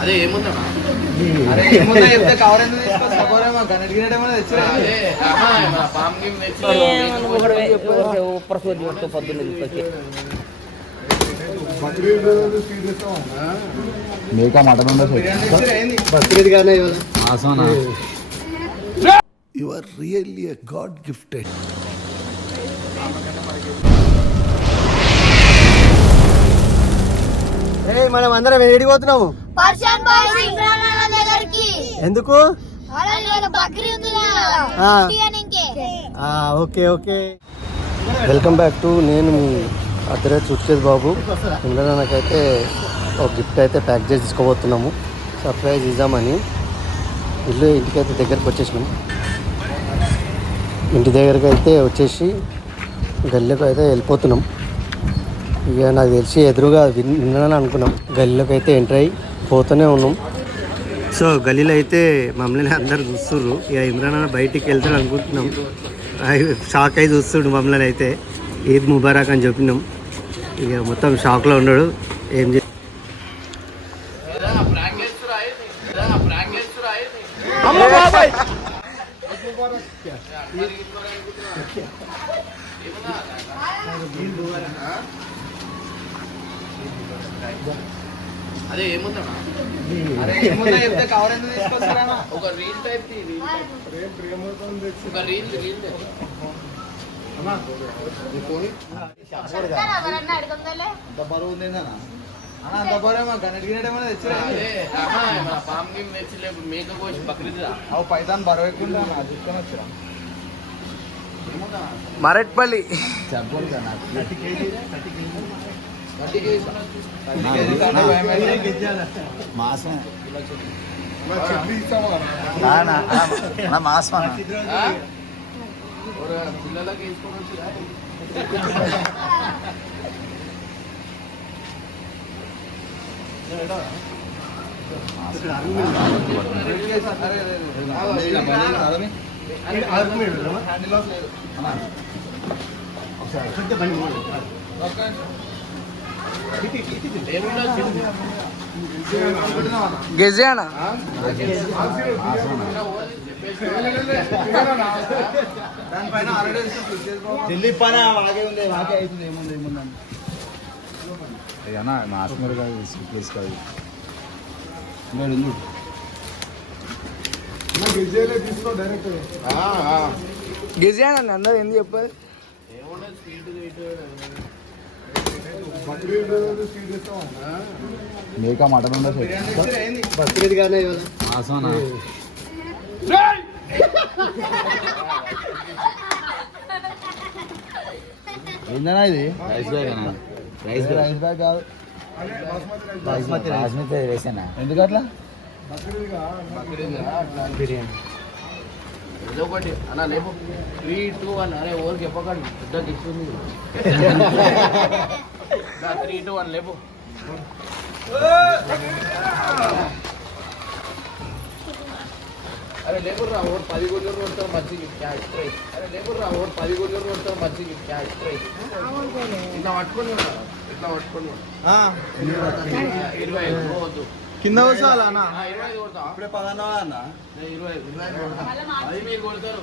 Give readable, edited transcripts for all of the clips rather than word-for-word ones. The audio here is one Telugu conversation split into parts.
అదే ఏముందా చెప్తే కవర్ ఎందుకు తీసుకొస్తా గణెట్ గినెట్ ఏమైనా తెచ్చా మేకా మటన్ బక్రీద్ గానే You are really a God gifted. మనం అందరం ఏడిపోతున్నాము పర్షియన్ బాయ్స్ ఇమ్రాన్ అన్న దగ్గరికి. ఎందుకు? Okay okay. Welcome back to నేను మీ అద్దరే చుట్కేజ్ బాబు. ఇమ్రాన్ అన్నకైతే ఒక గిఫ్ట్ అయితే ప్యాక్ చేసి తీసుకోబోతున్నాము. సర్ప్రైజ్ ఇద్దామని ఇంటికైతే దగ్గరకు వచ్చేసినాం. ఇంటి దగ్గరికి అయితే వచ్చేసి గల్లీకి అయితే వెళ్ళిపోతున్నాం. ఇక నాకు తెలిసి ఎదురుగా విన్నానని అనుకున్నాం. గల్లీలోకి అయితే ఎంటర్ అయ్యి పోతూనే ఉన్నాం. సో గల్లీలో అయితే మమ్మల్ని అందరు చూస్తుర్రు. ఇక ఇమ్రాన్ అన్న బయటికి వెళ్తాడు అనుకుంటున్నాం. షాక్ అయి చూస్తుడు మమ్మల్ని అయితే. ఈద్ ముబారక్ అని చెప్పినాం. ఇక మొత్తం షాక్లో ఉన్నాడు. ఏం చే అదే ఏముందా చెప్తే కవర్ ఎందుకు తీసుకొస్తా ఒక రీల్ టైప్ ఒక రీల్ బరువు ఉందేనా అంత బరువు గణెట్ గినెట్ ఏమైనా తెచ్చా మేక కోసి బక్రీద్ అవు పైతాన్ బరువు ఎక్కువ తీసుకొని వచ్చా మరట్పల్లి మాసం మాసం పిల్లలకి వేసుకోవచ్చు. గెజానా ఢిల్లీ పైన వాగే ఉంది. వాగే అవుతుంది. ఏముందని అన్నా మాస్మర్ కాదు ప్లేస్ కాదు. గెజానా అందరూ ఎందుకు చెప్పారు? మేకా మటన్ ఉండదు. బక్రీద్ గానే ఏందన్నా ఇది? రైస్ బ్యాగ్ అన్నా. రైస్ బ్యాగ్ కాదు, బాస్మతి రైసేనా? ఎందుకు అట్లా? బిర్యానీ ఏదో ఒకటి అన్న లేపు 3, 2, 1 అరే ఓరికి చెప్పకండి. పెద్ద గిస్తుంది 3, 2, 1 లేపు. అరే లేకుర్రా ఓర్ 10 గుడ్లు కొడతాం మంచిగా క్యాష్ ప్రైజ్. అరే లేకుర్రా ఓర్ 10 గుడ్లు కొడతాం మంచిగా క్యాష్ ప్రైజ్. ఇట్లా పట్టుకొని ఇట్లా పట్టుకొని 25 పోవద్దు. కింద వస్తాలా అన్న? 25 కొడతా. ఇప్పుడే 10 అన్న 25 కొడతా. అది మీరు కొడతారు.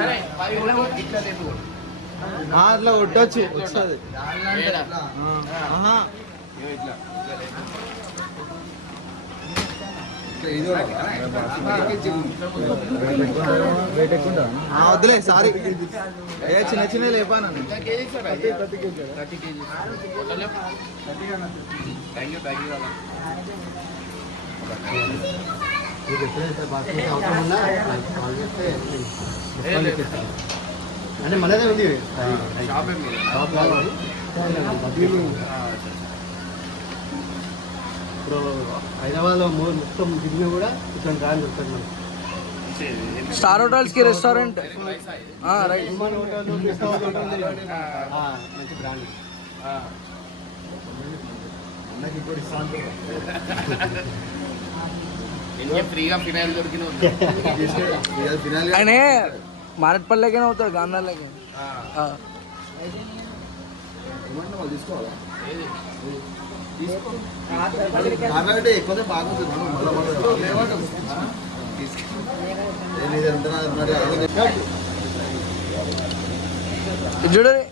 సరే 10 కొడతారు. ఇట్లా లేపు అట్లా కొట్టొచ్చు వస్తుంది. వద్దులే సారీ. చిన్న చిన్న లేపాను. అంటే మనదే ఉంది. ఇప్పుడు హైదరాబాద్లో మొత్తం దిగినా కూడా ఇట్లాంటి బ్రాండ్ దొరుకుతుంది మనకి. స్టార్ హోటల్స్ కి రెస్టారెంట్ రైట్. మంచి బ్రాండ్. ఫ్రీగా ఫినాయిల్ దొరికిన ఆయన మారట్పల్లికైనా అవుతాడు, గాంధార్లకి. తీసుకోవాలా ఏది ఆమె ఎక్కువ బాగుంటుంది చూడండి